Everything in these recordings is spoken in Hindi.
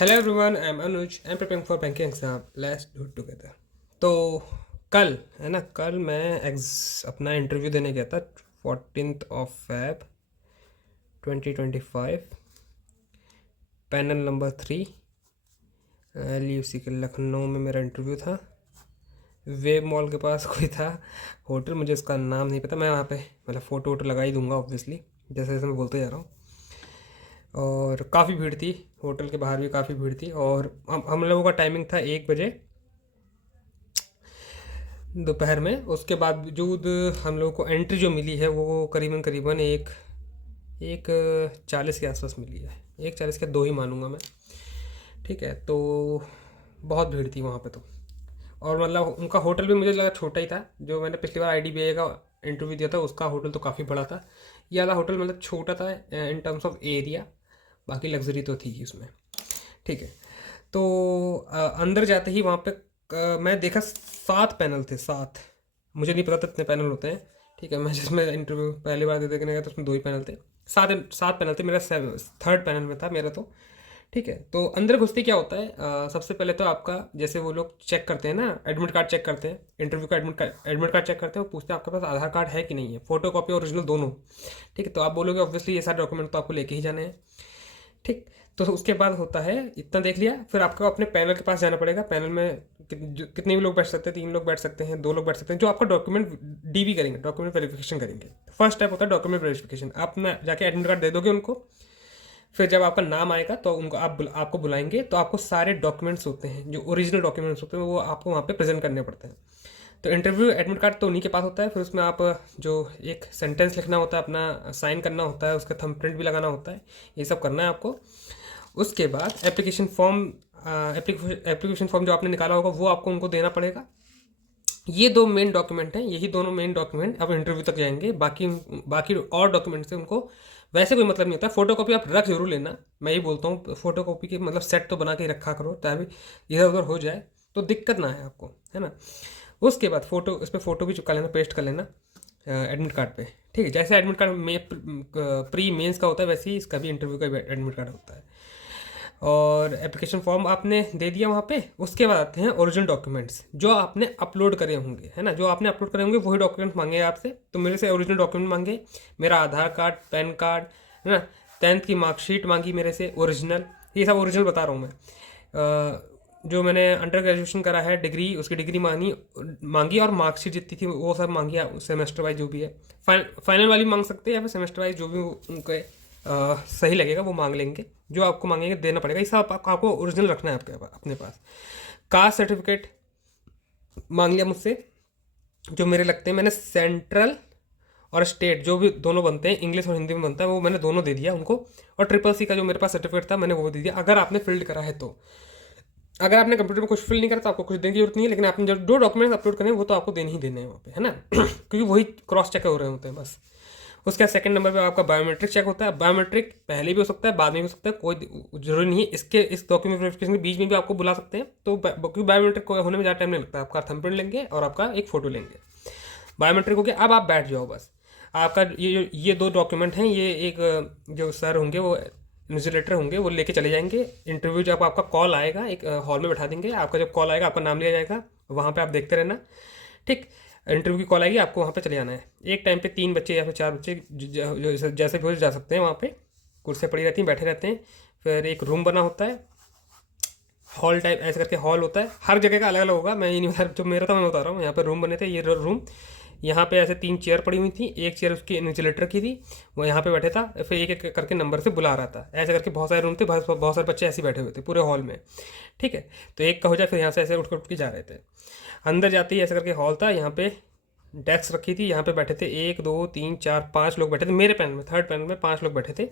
Hello everyone, I am Anuj. I am preparing for banking exam. Let's do it together. तो कल है ना, कल मैं अपना इंटरव्यू देने गया था 14 Feb 2025, पैनल नंबर 3, LUC के लखनऊ में मेरा इंटरव्यू था। वेब मॉल के पास कोई था होटल, मुझे उसका नाम नहीं पता। मैं वहाँ पे मतलब फ़ोटो वोटो लगा ही दूंगा ऑब्वियसली, जैसे जैसे मैं बोलते जा रहा हूँ। और काफ़ी भीड़ थी, होटल के बाहर भी काफ़ी भीड़ थी। और हम लोगों का टाइमिंग था 1 बजे दोपहर में। उसके बावजूद हम लोगों को एंट्री जो मिली है वो करीबन करीबन एक एक 40 के आसपास मिली है। 1:40 का 2 ही मानूंगा मैं। ठीक है, तो बहुत भीड़ थी वहाँ पे। तो और मतलब उनका होटल भी मुझे लगा छोटा ही था। जो मैंने पिछली बार IDBI का इंटरव्यू दिया था उसका होटल तो काफ़ी बड़ा था। ये वाला होटल मतलब छोटा था इन टर्म्स ऑफ एरिया, बाकी लग्जरी तो थी ही उसमें। ठीक है, तो अंदर जाते ही वहाँ पे मैं देखा 7 पैनल थे, 7। मुझे नहीं पता था इतने पैनल होते हैं। ठीक है, मैं जिसमें इंटरव्यू पहली बार देने गया था उसमें 2 ही पैनल थे। 7 पैनल थे, मेरा 3rd पैनल में था मेरा। तो ठीक है, तो अंदर घुसते क्या होता है, सबसे पहले तो आपका जैसे वो लोग चेक करते हैं ना, एडमिट कार्ड चेक करते हैं। इंटरव्यू का एडमिट कार्ड चेक करते हैं। वो पूछते हैं आपके पास आधार कार्ड है कि नहीं है, फोटो कॉपी और ओरिजिनल दोनों। ठीक है, तो आप बोलोगे ऑब्वियसली ये सारे डॉक्यूमेंट तो आपको लेके ही जाने हैं। ठीक, तो उसके बाद होता है, इतना देख लिया, फिर आपको अपने पैनल के पास जाना पड़ेगा। पैनल में कितने भी लोग बैठ सकते हैं, 3 लोग बैठ सकते हैं, 2 लोग बैठ सकते हैं, जो आपका डॉक्यूमेंट DV करेंगे, डॉक्यूमेंट वेरिफिकेशन करेंगे। फर्स्ट स्टेप होता है डॉक्यूमेंट वेरिफिकेशन। आप ना जाके एडमिट कार्ड दे दोगे उनको। फिर जब आपका नाम आएगा तो उनको आपको बुलाएंगे, तो आपको सारे डॉक्यूमेंट्स होते हैं, जो ओरिजिनल डॉक्यूमेंट्स होते हैं, वो आपको वहाँ पे प्रेजेंट करने पड़ते हैं। तो इंटरव्यू एडमिट कार्ड तो उन्हीं के पास होता है। फिर उसमें आप जो एक सेंटेंस लिखना होता है, अपना साइन करना होता है, उसका थंब प्रिंट भी लगाना होता है, ये सब करना है आपको। उसके बाद एप्लीकेशन फॉर्म जो आपने निकाला होगा वो आपको उनको देना पड़ेगा। ये 2 मेन डॉक्यूमेंट हैं, यही दोनों मेन डॉक्यूमेंट अब इंटरव्यू तक जाएंगे। बाकी बाकी और डॉक्यूमेंट से उनको वैसे कोई मतलब नहीं होता। फोटो कॉपी आप रख जरूर लेना, मैं ही बोलता हूँ फोटो कॉपी की मतलब सेट तो बना के ही रखा करो, ताकि इधर उधर हो जाए तो दिक्कत ना है आपको, है ना। उसके बाद फोटो, इस पर फोटो भी चिपका लेना, पेस्ट कर लेना एडमिट कार्ड पे। ठीक है, जैसे एडमिट कार्ड में प्री मेंस का होता है वैसे ही इसका भी इंटरव्यू का एडमिट कार्ड होता है। और एप्लीकेशन फॉर्म आपने दे दिया वहाँ पे। उसके बाद आते हैं ओरिजिनल डॉक्यूमेंट्स जो आपने अपलोड करे होंगे, है ना। जो आपने अपलोड करे होंगे वही डॉक्यूमेंट मांगे आपसे। तो मेरे से ओरिजिनल डॉक्यूमेंट मांगे, मेरा आधार कार्ड, पैन कार्ड, है ना। 10th की मार्कशीट मांगी मेरे से ओरिजिनल, ये सब ओरिजिनल बता रहा हूँ मैं। जो मैंने अंडर ग्रेजुएशन करा है डिग्री, उसकी डिग्री मांगी और मार्कशीट जितनी थी वो सब मांगी, सेमेस्टर वाइज जो भी है। फाइनल वाली मांग सकते हैं या फिर सेमेस्टर वाइज जो भी उनके सही लगेगा वो मांग लेंगे। जो आपको मांगेंगे देना पड़ेगा, ये सब आपको ओरिजिनल रखना है आपके अपने पास। कास्ट सर्टिफिकेट मांग लिया मुझसे, जो मेरे लगते हैं। मैंने सेंट्रल और स्टेट जो भी दोनों बनते हैं, इंग्लिश और हिंदी में बनता है, वो मैंने दोनों दे दिया उनको। और CCC का जो मेरे पास सर्टिफिकेट था मैंने वो दे दिया, अगर आपने फील्ड करा है तो। अगर आपने कंप्यूटर में कुछ फिल नहीं करा तो आपको कुछ देने की जरूरत नहीं है, लेकिन आपने जो डॉक्यूमेंट्स अपलोड करने हैं वो तो आपको देने ही देने हैं वहाँ पे, है ना। क्योंकि वही क्रॉस चेक हो रहे होते हैं बस। उसके बाद सेकंड नंबर पे आपका बायोमेट्रिक चेक होता है। बायोमेट्रिक पहले भी हो सकता है, बाद में भी हो सकता है, कोई जरूरी नहीं है। इस डॉक्यूमेंट वेरिफिकेशन के बीच में भी आपको बुला सकते हैं। तो क्योंकि बायोमेट्रिक को होने में ज़्यादा टाइम नहीं लगता, आपका थंबप्रिंट लेंगे और आपका एक फ़ोटो लेंगे। बायोमेट्रिक हो गया, अब आप बैठ जाओ बस। आपका ये 2 डॉक्यूमेंट हैं, ये एक जो सर होंगे वो इन्विजिलेटर होंगे, वो लेके चले जाएंगे। इंटरव्यू जब आपका कॉल आएगा, एक हॉल में बैठा देंगे। आपका जब कॉल आएगा आपका नाम लिया जाएगा, वहाँ पे आप देखते रहना। ठीक, इंटरव्यू की कॉल आएगी, आपको वहाँ पे चले जाना है। एक टाइम पे 3 बच्चे या फिर 4 बच्चे जैसे भी हो जा सकते हैं। वहाँ पे कुर्सियाँ पड़ी रहती हैं, बैठे रहते हैं। फिर एक रूम बना होता है, हॉल टाइप ऐसे करके हॉल होता है। हर जगह का अलग अलग होगा, मैं ये नहीं बता, जो मेरा था मैं बता रहा हूँ। यहाँ पे रूम बने थे, ये रूम। यहाँ पे ऐसे 3 चेयर पड़ी हुई थी, एक चेयर उसकी इन्विजिलेटर की थी, वो यहाँ पे बैठे था। फिर एक एक करके नंबर से बुला रहा था। ऐसे करके बहुत सारे रूम थे, बहुत सारे बच्चे ऐसे बैठे हुए थे पूरे हॉल में। ठीक है, तो एक का हो जाए, फिर यहाँ से ऐसे उठ के जा रहे थे। अंदर जाते ही ऐसे करके हॉल था, यहाँ पे डेस्क रखी थी, यहाँ पे बैठे थे 1 2 3 4 5 लोग बैठे थे। मेरे पैनल में 3rd पैनल में 5 लोग बैठे थे।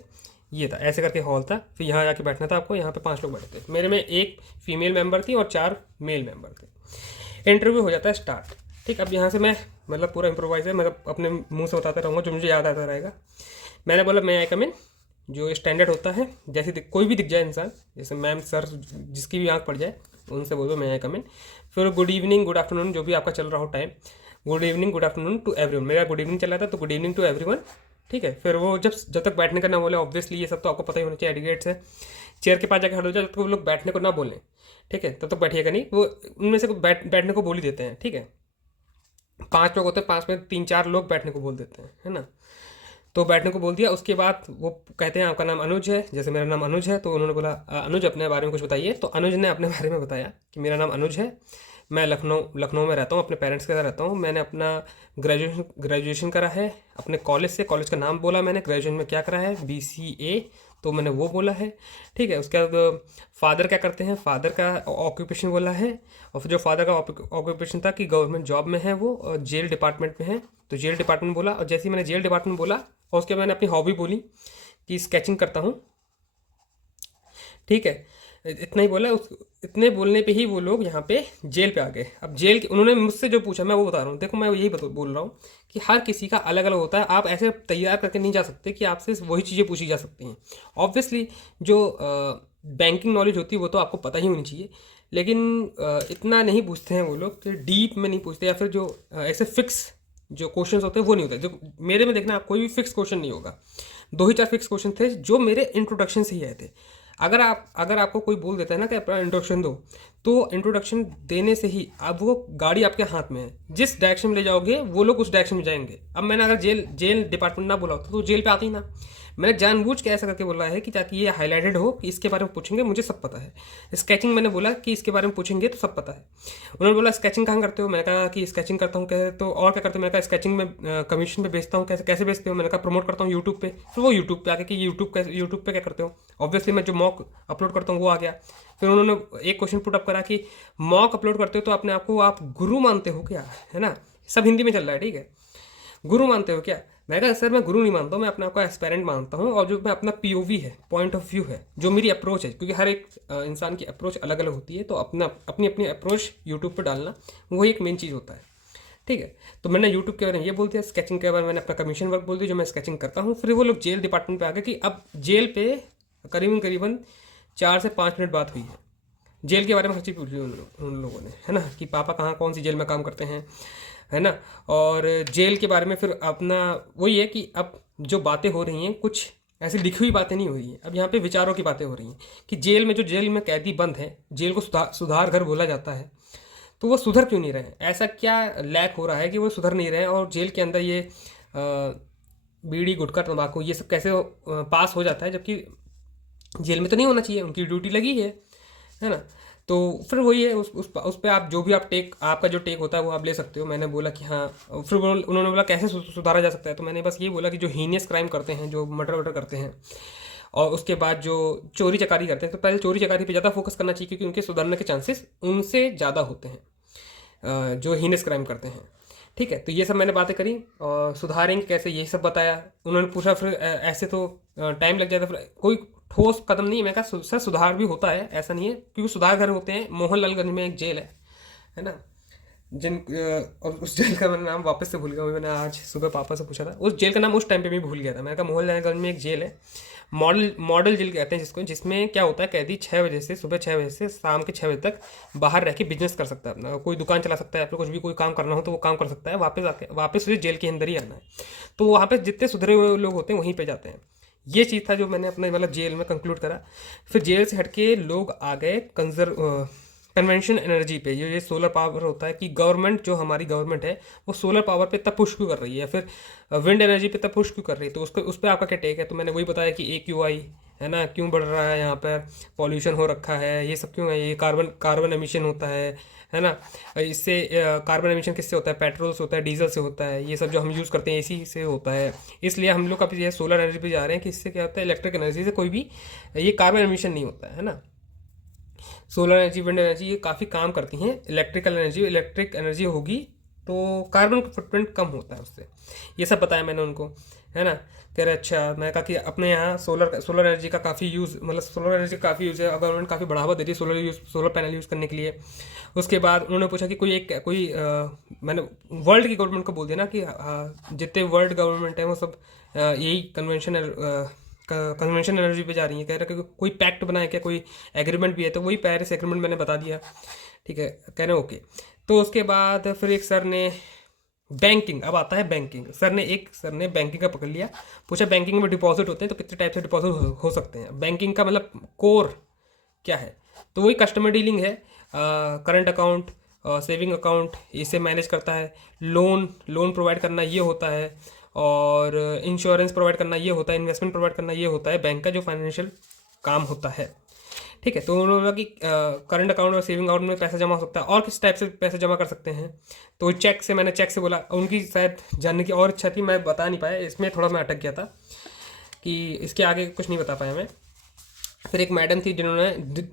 ये था, ऐसे करके हॉल था। फिर यहाँ जाके बैठना था आपको, यहाँ पे 5 लोग बैठे थे। मेरे में एक फीमेल मेंबर थी और 4 मेल मेंबर थे। इंटरव्यू हो जाता है स्टार्ट। ठीक, अब यहाँ से मैं मतलब पूरा इम्प्रोवाइज है, मतलब अपने मुंह से बताता रहूँगा जो मुझे याद आता रहेगा। मैंने बोला मैं आई कम इन, जो स्टैंडर्ड होता है। जैसे कोई भी दिख जाए इंसान, जैसे मैम सर जिसकी भी आँख पड़ जाए, उनसे बोलो मैं आई कम इन। फिर गुड इवनिंग, गुड आफ्टरनून, जो भी आपका चल रहा हो time. Good evening, good afternoon to everyone. मेरा गुड इवनिंग चल रहा था तो गुड इवनिंग टू एवरीवन। ठीक है, फिर वो जब तक बैठने का ना बोले, ऑब्वियसली ये सब तो आपको पता ही होना चाहिए, एडिकेट्स है। चेयर के पास जाकर खड़े हो जाओ, जब तक वो लोग बैठने को ना बोलें, ठीक है, तब तक बैठिएगा नहीं। वो उनमें से बैठने को बोल ही देते हैं, ठीक है। 5 लोग होते हैं, 5 में 3-4 लोग बैठने को बोल देते हैं, है ना। तो बैठने को बोल दिया, उसके बाद वो कहते हैं आपका नाम अनुज है, जैसे मेरा नाम अनुज है, तो उन्होंने बोला अनुज अपने बारे में कुछ बताइए। तो अनुज ने अपने बारे में बताया कि मेरा नाम अनुज है, मैं लखनऊ में रहता हूँ, अपने पेरेंट्स के साथ रहता हूँ। मैंने अपना ग्रेजुएशन करा है अपने कॉलेज से। कॉलेज का नाम बोला मैंने, ग्रेजुएशन में क्या करा है, BCA, तो मैंने वो बोला है, ठीक है। उसके बाद फादर क्या करते हैं, फादर का ऑक्यूपेशन बोला है। और फिर जो फादर का ऑक्यूपेशन था कि गवर्नमेंट जॉब में है वो, और जेल डिपार्टमेंट में है, तो जेल डिपार्टमेंट बोला। और जैसे ही मैंने जेल डिपार्टमेंट बोला, और उसके बाद मैंने अपनी हॉबी बोली कि स्केचिंग करता हूँ, ठीक है। इतना ही बोला, उस इतने बोलने पे ही वो लोग यहाँ पे जेल पे आ गए। अब जेल के उन्होंने मुझसे जो पूछा मैं वो बता रहा हूँ। देखो मैं यही बोल रहा हूँ कि हर किसी का अलग अलग होता है। आप ऐसे तैयार करके नहीं जा सकते कि आपसे वही चीज़ें पूछी जा सकती हैं। ऑब्वियसली जो बैंकिंग नॉलेज होती है वो तो आपको पता ही होनी चाहिए, लेकिन इतना नहीं पूछते हैं वो लोग कि डीप में नहीं पूछते, या फिर जो ऐसे फिक्स जो क्वेश्चंस होते हैं वो नहीं होते। जो मेरे में देखना, आप कोई भी फिक्स क्वेश्चन नहीं होगा। 2 ही 4 फिक्स क्वेश्चन थे जो मेरे इंट्रोडक्शन से ही आए थे। अगर आपको कोई बोल देता है ना कि अपना इंट्रोडक्शन दो, तो इंट्रोडक्शन देने से ही अब वो गाड़ी आपके हाथ में है, जिस डायरेक्शन में ले जाओगे वो लोग उस डायरेक्शन में जाएंगे। अब मैंने अगर जेल डिपार्टमेंट ना बोला होता तो जेल पे आती ही ना। मैंने जानबूझ के ऐसा करके बोला है कि ताकि ये हाईलाइटेड हो कि इसके बारे में पूछेंगे, मुझे सब पता है। स्केचिंग मैंने बोला कि इसके बारे में पूछेंगे तो सब पता है। उन्होंने बोला स्केचिंग कहाँ करते हो, मैंने कहा कि स्केचिंग करता हूँ। कहे तो और क्या करते हो, मैंने कहा स्केचिंग में कमीशन पे बेचता हूँ। कैसे बेचते हो, मैंने कहा प्रमोट करता हूँ यूट्यूब पे। फिर वो यूट्यूब पे आके कि यूट्यूब पे क्या करते हो। ऑब्वियसली मैं जो मॉक अपलोड करता हूँ वो आ गया। फिर उन्होंने एक क्वेश्चन पुट अप करा कि मॉक अपलोड करते हो तो अपने आप को आप गुरु मानते हो क्या, है ना। सब हिंदी में चल रहा है, ठीक है। गुरु मानते हो क्या, मैं कहा सर मैं गुरु नहीं मानता हूँ, मैं अपने आप को एस्पेरेंट मानता हूँ। और जो मैं अपना POV है, पॉइंट ऑफ व्यू है, जो मेरी अप्रोच है, क्योंकि हर एक इंसान की अप्रोच अलग अलग होती है, तो अपनी अपनी अप्रोच यूट्यूब पर डालना वही एक मेन चीज़ होता है, ठीक है। तो मैंने यूट्यूब के बारे में ये बोल दिया, स्केचिंग के बारे में मैंने अपना कमीशन वर्क बोल दिया जो मैं स्केचिंग करता हूँ। फिर वो लोग जेल डिपार्टमेंट पे आ गए कि अब जेल पे करीबन 4 से 5 मिनट बात हुई है। जेल के बारे में हर चीज़ पूछ ली उन लोगों ने, है ना, कि पापा कहाँ कौन सी जेल में काम करते हैं, है ना। और जेल के बारे में फिर अपना वही है कि अब जो बातें हो रही हैं कुछ ऐसी लिखी हुई बातें नहीं हो रही हैं। अब यहाँ पे विचारों की बातें हो रही हैं कि जेल में कैदी बंद है, जेल को सुधार घर बोला जाता है, तो वो सुधर क्यों नहीं रहे हैं, ऐसा क्या लैक हो रहा है कि वो सुधर नहीं रहे हैं। और जेल के अंदर ये बीड़ी गुटखा तंबाकू ये सब कैसे पास हो जाता है, जबकि जेल में तो नहीं होना चाहिए, उनकी ड्यूटी लगी है ना। तो फिर वही है, उस पे आप जो भी आपका जो टेक होता है वो आप ले सकते हो। मैंने बोला कि हाँ। फिर उन्होंने बोला कैसे सुधारा जा सकता है, तो मैंने बस ये बोला कि जो हीनियस क्राइम करते हैं, जो मर्डर वर्डर करते हैं, और उसके बाद जो चोरी चकारी करते हैं, तो पहले चोरी चकारी पे ज़्यादा फोकस करना चाहिए, क्योंकि उनके सुधरने के चांसेस उनसे ज़्यादा होते हैं जो हीनियस क्राइम करते हैं, ठीक है। तो ये सब मैंने बातें करी और सुधारेंगे कैसे यही सब बताया। उन्होंने पूछा फिर ऐसे तो टाइम लग जाता, फिर कोई ठोस कदम नहीं है। मैं कहा सर सुधार भी होता है, ऐसा नहीं है, क्योंकि सुधार घर होते हैं। मोहनलालगंज में एक जेल है ना, और उस जेल का मैं नाम वापस से भूल गया। मैंने आज सुबह पापा से पूछा था, उस जेल का नाम उस टाइम पे भी भूल गया था। मैंने कहा मोहनलालगंज में एक जेल है, मॉडल जेल कहते हैं जिसको, जिसमें क्या होता है कैदी 6 बजे से सुबह 6 बजे से शाम के 6 बजे तक बाहर रह के बिजनेस कर सकता है अपना, कोई दुकान चला सकता है, या फिर कुछ भी कोई काम करना हो तो वो काम कर सकता है। वापस उसे जेल के अंदर ही आना है। तो वहाँ पे जितने सुधरे हुए लोग होते हैं वहीं पे जाते हैं। ये चीज़ था जो मैंने अपने मतलब जेल में कंक्लूड करा। फिर जेल से हटके लोग आ गए कन्वेंशन एनर्जी पे। ये सोलर पावर होता है कि गवर्नमेंट, जो हमारी गवर्नमेंट है, वो सोलर पावर पे तब पुश क्यों कर रही है, या फिर विंड एनर्जी पे तब पुश क्यों कर रही है, तो उस पर आपका क्या टेक है। तो मैंने वही बताया कि AQI है ना, क्यों बढ़ रहा है, यहाँ पर पॉल्यूशन हो रखा है, ये सब क्यों है, ये कार्बन एमिशन होता है ना। इससे कार्बन एमिशन किससे होता है, पेट्रोल से होता है, डीजल से होता है, ये सब जो हम यूज़ करते हैं AC से होता है। इसलिए हम लोग अभी ये सोलर एनर्जी पे जा रहे हैं कि इससे क्या होता है, इलेक्ट्रिक एनर्जी से कोई भी ये कार्बन एमिशन नहीं होता है ना। सोलर एनर्जी, विंड एनर्जी ये काफ़ी काम करती हैं। इलेक्ट्रिक एनर्जी होगी तो कार्बन फुटप्रिंट कम होता है उससे। ये सब बताया मैंने उनको, है ना। कह रहे अच्छा। मैं कहा कि अपने यहाँ सोलर एनर्जी का काफ़ी यूज़, मतलब सोलर एनर्जी का काफ़ी यूज़ है, गवर्नमेंट काफ़ी बढ़ावा दे रही है सोलर पैनल यूज़ करने के लिए। उसके बाद उन्होंने पूछा कि मैंने वर्ल्ड की गवर्नमेंट को बोल दिया ना कि जितने वर्ल्ड गवर्नमेंट हैं वो सब यही कन्वेंशन एनर्जी पे जा रही है। कह रहे कि कोई पैक्ट बनाए क्या, कोई एग्रीमेंट भी है, तो वही पेरिस एग्रीमेंट मैंने बता दिया, ठीक है। कह रहे ओके। तो उसके बाद फिर एक सर ने बैंकिंग, अब आता है बैंकिंग। सर ने बैंकिंग का पकड़ लिया, पूछा बैंकिंग में डिपॉजिट होते हैं तो कितने टाइप से डिपॉजिट हो सकते हैं, बैंकिंग का मतलब कोर क्या है। तो वही कस्टमर डीलिंग है, करंट अकाउंट, सेविंग अकाउंट इसे मैनेज करता है, लोन प्रोवाइड करना ये होता है, और इंश्योरेंस प्रोवाइड करना ये होता है, इन्वेस्टमेंट प्रोवाइड करना ये होता है बैंक का जो फाइनेंशियल काम होता है। ठीक है, तो उन्होंने बोला कि करंट अकाउंट और सेविंग अकाउंट में पैसा जमा हो सकता है, और किस टाइप से पैसे जमा कर सकते हैं। तो मैंने चेक से बोला, उनकी शायद जानने की और इच्छा थी, मैं बता नहीं पाया, इसमें थोड़ा मैं अटक गया था कि इसके आगे कुछ नहीं बता पाया मैं। फिर एक मैडम थी जिन्होंने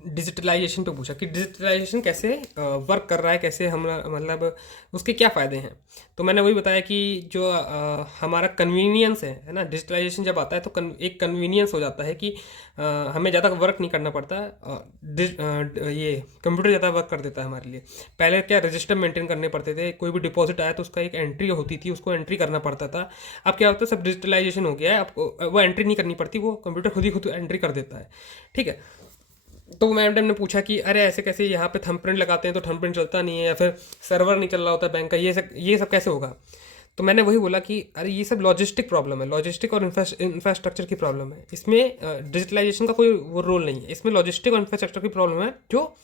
डिजिटलाइजेशन पे पूछा कि डिजिटलाइजेशन कैसे वर्क कर रहा है, कैसे हम मतलब उसके क्या फ़ायदे हैं। तो मैंने वही बताया कि जो हमारा कन्वीनियंस है ना, डिजिटलाइजेशन जब आता है तो एक कन्वीनियंस हो जाता है कि हमें ज़्यादा वर्क नहीं करना पड़ता, ये कंप्यूटर ज़्यादा वर्क कर देता है हमारे लिए। पहले क्या रजिस्टर मेंटेन करने पड़ते थे, कोई भी डिपॉजिट आया तो उसका एक एंट्री होती थी, उसको एंट्री करना पड़ता था। अब क्या होता है, सब डिजिटलाइजेशन हो गया है, आपको वो एंट्री नहीं करनी पड़ती, वो कंप्यूटर खुद एंट्री कर देता है। ठीक है, तो मैडम ने पूछा कि अरे ऐसे कैसे, यहाँ पे थंबप्रिंट लगाते हैं तो थंबप्रिंट चलता नहीं है, या फिर सर्वर नहीं चल रहा होता बैंक का, ये सब कैसे होगा। तो मैंने वही बोला कि अरे ये सब लॉजिस्टिक प्रॉब्लम है, लॉजिस्टिक और इंफ्रास्ट्रक्चर की प्रॉब्लम है, इसमें डिजिटलाइजेशन का कोई वो रोल नहीं है, इसमें लॉजिस्टिक और इंफ्रास्ट्रक्चर की प्रॉब्लम है जो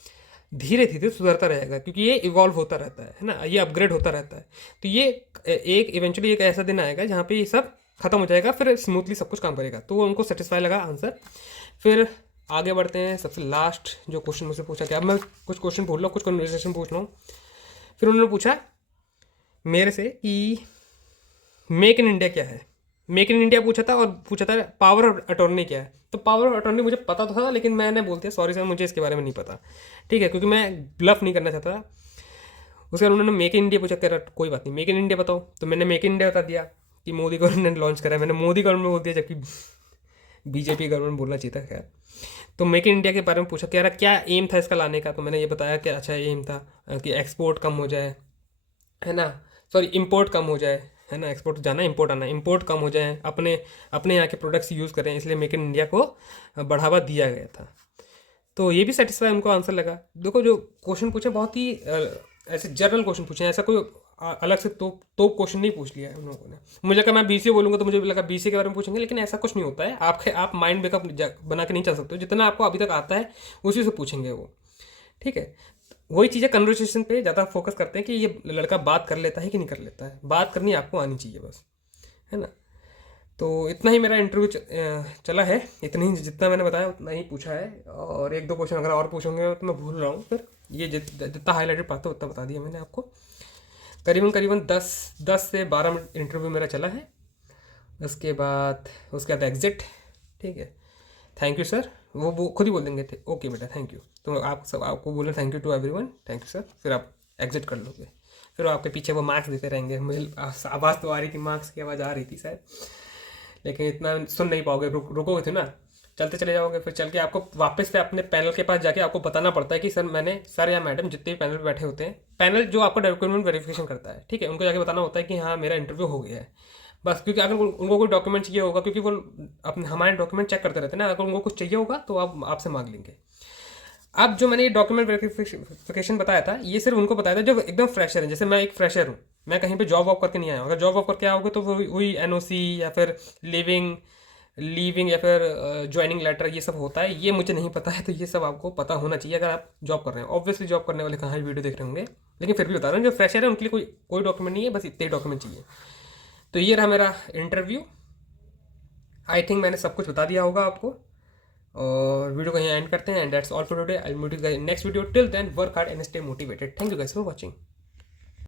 धीरे धीरे सुधरता रहेगा, क्योंकि ये इवॉल्व होता रहता है ना, ये अपग्रेड होता रहता है। तो ये एक इवेंचुअली एक ऐसा दिन आएगा जहाँ पे ये सब खत्म हो जाएगा, फिर स्मूथली सब कुछ काम करेगा। तो वो उनको सेटिस्फाई लगा आंसर। फिर आगे बढ़ते हैं, सबसे लास्ट जो क्वेश्चन मुझसे पूछा गया, अब मैं कुछ क्वेश्चन पूछ रहा हूँ, कुछ कन्वर्सेशन पूछ रहा हूँ। फिर उन्होंने पूछा मेरे से कि मेक इन इंडिया क्या है। मेक इन इंडिया पूछा था, और पूछा था पावर ऑफ अटॉर्नी क्या है। तो पावर ऑफ अटॉर्नी मुझे पता तो था, लेकिन मैंने बोलते सॉरी सर मुझे इसके बारे में नहीं पता। ठीक है, क्योंकि मैं ब्लफ नहीं करना चाहता था। उसके बाद उन्होंने मेक इन इंडिया पूछा, कह रहा कोई बात नहीं मेक इन इंडिया बताओ। तो मैंने मेक इन इंडिया बता दिया कि मोदी गवर्नमेंट ने लॉन्च करा है। मैंने मोदी गवर्नमेंट बोल दिया, जबकि बीजेपी गवर्नमेंट बोलना चाहिए था। खैर, तो मेक इन इंडिया के बारे में पूछा, कह रहा क्या एम था इसका लाने का। तो मैंने ये बताया कि अच्छा एम था कि एक्सपोर्ट कम हो जाए, है ना, सॉरी इम्पोर्ट कम हो जाए, है ना, एक्सपोर्ट जाना इम्पोर्ट आना, इम्पोर्ट कम हो जाए, अपने अपने यहाँ के प्रोडक्ट्स यूज़ करें, इसलिए मेक इन इंडिया को बढ़ावा दिया गया था। तो ये भी सेटिस्फाई उनको आंसर लगा। देखो जो क्वेश्चन पूछे बहुत ही ऐसे जनरल क्वेश्चन पूछे हैं, ऐसा कोई अलग से तो क्वेश्चन नहीं पूछ लिया है उन लोगों ने। मुझे लगा मैं बीसीए बोलूँगा तो मुझे भी लगा बीसीए के बारे में पूछेंगे, लेकिन ऐसा कुछ नहीं होता है। आप माइंड बैकअप बना के नहीं चल सकते हो, जितना आपको अभी तक आता है उसी से पूछेंगे वो। ठीक है, वही चीज़ें कन्वर्सेशन पे ज़्यादा फोकस करते हैं कि ये लड़का बात कर लेता है कि नहीं कर लेता है, बात करनी आपको आनी चाहिए बस, है ना। तो इतना ही मेरा इंटरव्यू चला है, इतना ही जितना मैंने बताया उतना ही पूछा है, और एक दो क्वेश्चन अगर और पूछोगे तो मैं भूल रहा हूँ। फिर ये जितना हाईलाइटेड पाता उतना बता दिया मैंने आपको। करीबन 10 से 12 मिनट इंटरव्यू मेरा चला है। उसके बाद एग्जिट। ठीक है, थैंक यू सर, वो खुद ही बोल देंगे थे ओके बेटा थैंक यू। तो आप सब आपको बोले thank you to everyone, thank you sir, फिर आप एग्जिट कर लोगे। फिर आपके पीछे वो मार्क्स देते रहेंगे। मुझे आवाज़ तो आ रही थी, मार्क्स की आवाज़ आ रही थी शायद, लेकिन इतना सुन नहीं पाओगे, रुकोगे थे ना, चलते चले जाओगे। फिर चल के आपको वापस से अपने पैनल के पास जाके आपको बताना पड़ता है कि सर या मैडम जितने भी पैनल पे बैठे होते हैं, पैनल जो आपका डॉक्यूमेंट वेरिफिकेशन करता है, ठीक है, उनको जाके बताना होता है कि हाँ मेरा इंटरव्यू हो गया है बस। क्योंकि अगर उनको कोई डॉक्यूमेंट चाहिए होगा, क्योंकि वो अपने हमारे डॉक्यूमेंट चेक करते रहते हैं ना, अगर उनको कुछ चाहिए होगा तो आप आपसे मांग लेंगे। अब जो मैंने ये डॉक्यूमेंट वेरिफिकेशन बताया था, ये सिर्फ उनको बताया था जो एकदम फ्रेशर है। जैसे मैं एक फ्रेशर हूँ, मैं कहीं पे जॉब वॉब करके नहीं आया हूँ। अगर जॉब वॉब करके आओगे तो वही एनओसी या फिर लीविंग या फिर ज्वाइनिंग लेटर ये सब होता है, ये मुझे नहीं पता है। तो ये सब आपको पता होना चाहिए अगर आप जॉब कर रहे हैं। ऑब्वियसली जॉब करने वाले कहाँ वीडियो देख रहे होंगे, लेकिन फिर भी बता रहा हूँ जो फ्रेशर है उनके लिए कोई डॉक्यूमेंट नहीं है, बस इतने डॉक्यूमेंट चाहिए। तो ये रहा मेरा इंटरव्यू। आई थिंक मैंने सब कुछ बता दिया होगा आपको, और वीडियो को यहाँ एंड करते हैं। And that's all for today. I will meet you guys next video. Till then work hard and stay motivated. Thank you guys for watching.